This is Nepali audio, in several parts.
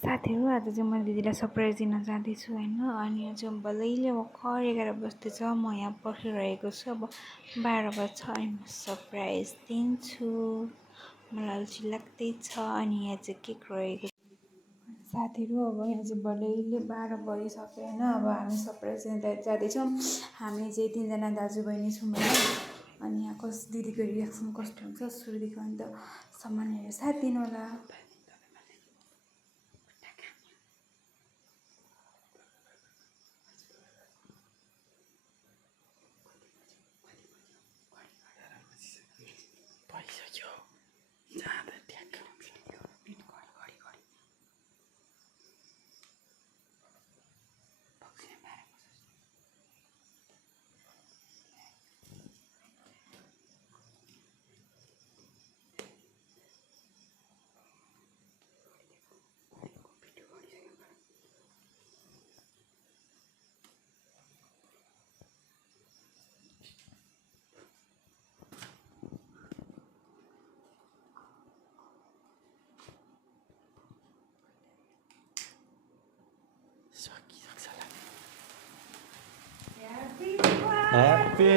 साथीहरू आज चाहिँ म दिदीलाई सरप्राइज दिन जाँदैछु होइन। अनि आज भलैले भर्खर 11 बज्दैछ, म यहाँ पर्खिरहेको छु। अब 12 बज्छ अनि म सरप्राइज दिन्छु। मलाई अल्छी लाग्दैछ। अनि यहाँ चाहिँ केक रहेको साथीहरू। अब यहाँ चाहिँ भलैले 12 बजिसक्यो होइन। अब हामी सरप्राइज दिन जाँदैछौँ। हामी चाहिँ 3जना दाजुबहिनी छौँ होइन। अनि यहाँ दिदीको रियाक्सन कस्तो हुन्छ सुरुदेखि अन्त सम्मान हेरेर साथ दिनु होला। Happy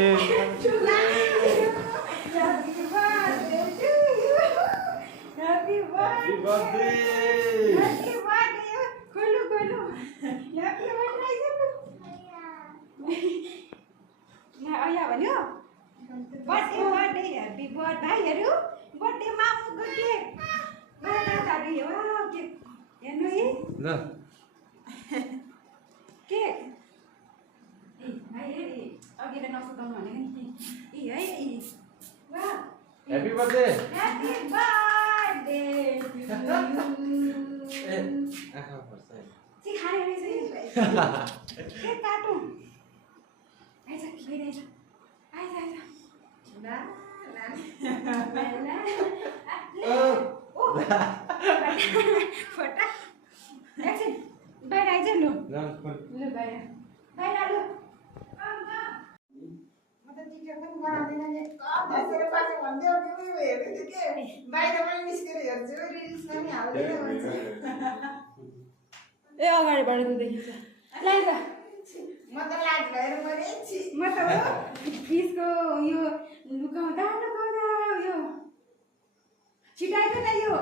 birthday! Happy birthday to you. See, hi, Hey, Tatu. Foto. Action. Bye, Rajan. Look, bye. Bye, Lalu. ए अगाडिबाट देखिन्छ म त लाज भएर मरेछि। म त फिसको यो लुकाउँदा यो छिटाइदे न यो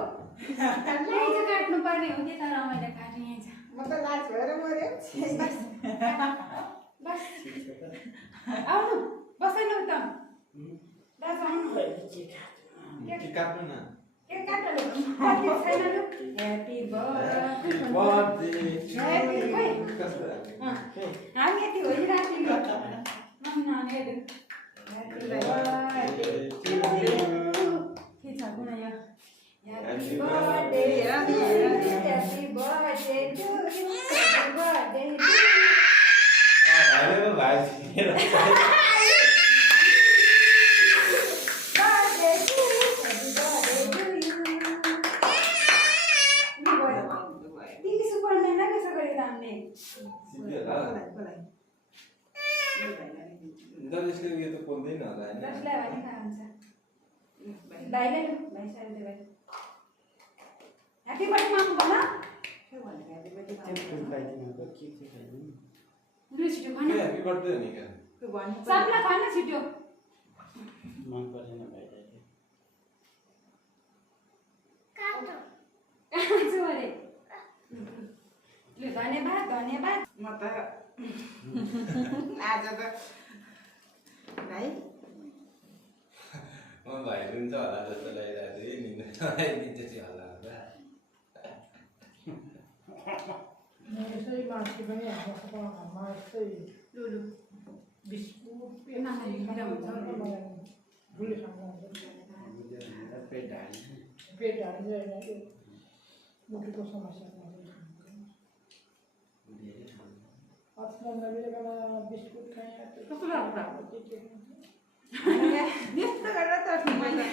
चाहिँ काट्नु पर्ने हो कि तर मैले काट्ने छ। म त लाज भएर मरेछि। बस बस आउनु बस्नु त दाजु आउनु के काट्नु न के काट्नु कति छैन लु। ह्यापी बर्थडे हामी यति होइराख्यो नि नानीहरु। ह्यापी बर्थडे टु यु के छ गुण यो happy birthday happy birthday to you happy birthday अरे भाइ इसको ये तो बोल देना होता है ना। दस ले वाली कहाँ से? भाई ले लो, भाई सारे दे भाई। हैप्पी बर्थडे मामू बना? क्या बोल रहे हैं हैप्पी बर्थडे मामू? दूसरी चीज़ खाना? हैप्पी बर्थडे नहीं क्या? सब लोग खाना चीज़। मांग पर है ना भाई जाके। काटो। कहाँ से वाले? ले धन्यवाद। मत आज त भाइ म भाइ हुन्छ होला जस्तो लागिरहेको थियो निन्दा आइदिन्छ चाहिँ होला यसै मासु पनि हाम्रो यस्तै लुलु बिस्कुट पेट हाल्ने मुटुको समस्या बिस्कुट खाएँ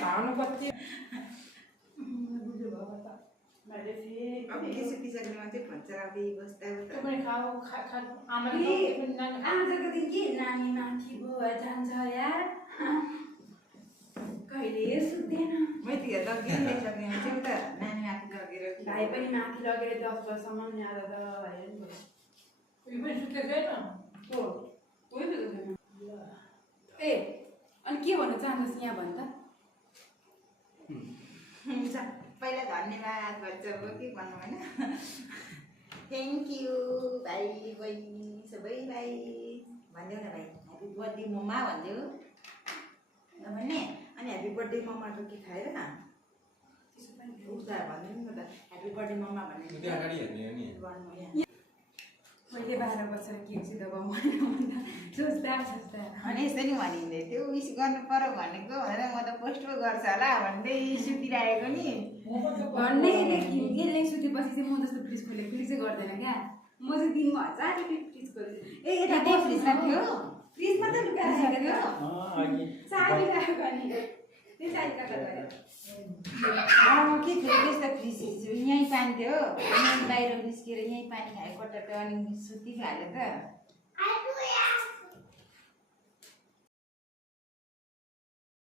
खानु कति मैले अब यसो पिसाक्ने मान्छे भन्छ अब बस्दा पनि खाऊ आमा आजको दिन के नानी माथि बुवा जान्छ यार कहिले सुत्दैन मैले त हेर्दा गिर्नै सक्ने मान्छे त नानी माथि लगेर भाइ पनि माथि लगेर 10 वर्षसम्म यहाँ त हेर नि उयो पनि सुतेको छैन हो कोही सुतेको छैन ए अनि के भन्न चाहनुहोस् यहाँ भन् त सबैलाई धन्यवाद भन्छ अब के भन्नु होइन थ्याङ्क यू भाइ बहिनी सबैलाई भनिदेऊ न भाइ ह्याप्पी बर्थडे मम्मा भनिदेऊ नभन्ने अनि ह्याप्पी बर्थडे मम्माको के खाएर उता भनिदिनु न त ह्याप्पी बर्थडे मम्मा भन्ने त्यो अगाडि हेर्ने हो नि भन्नु यहाँ मैले 12 वर्ष के हुन्छ त भन्दा सोच्दा अनि यस्तो नि भनिँदै त्यो विस गर्नु पर्यो भनेको भनेर म त पोस्ट पो गर्छ होला भन्दै सुतिरहेको नि भन्नै यसले सुतेपछि चाहिँ म जस्तो फ्रिज खोले फेरि चाहिँ गर्दैन क्या म चाहिँ दिनमा हजारचोटि फ्रिज खोल्छु ए यता त्यही फ्रिजमा थियो फ्रिजमा त लुकाएर थियो अघि चाबी राखेको अनि त्यो चाबी कता गयो म के थियो त्यस्तो फ्रिज यहीँ पानी थियो यहीँ बाहिर निस्केर यहीँ पानी खायो कट्टा अनि सुतिहाल्यो त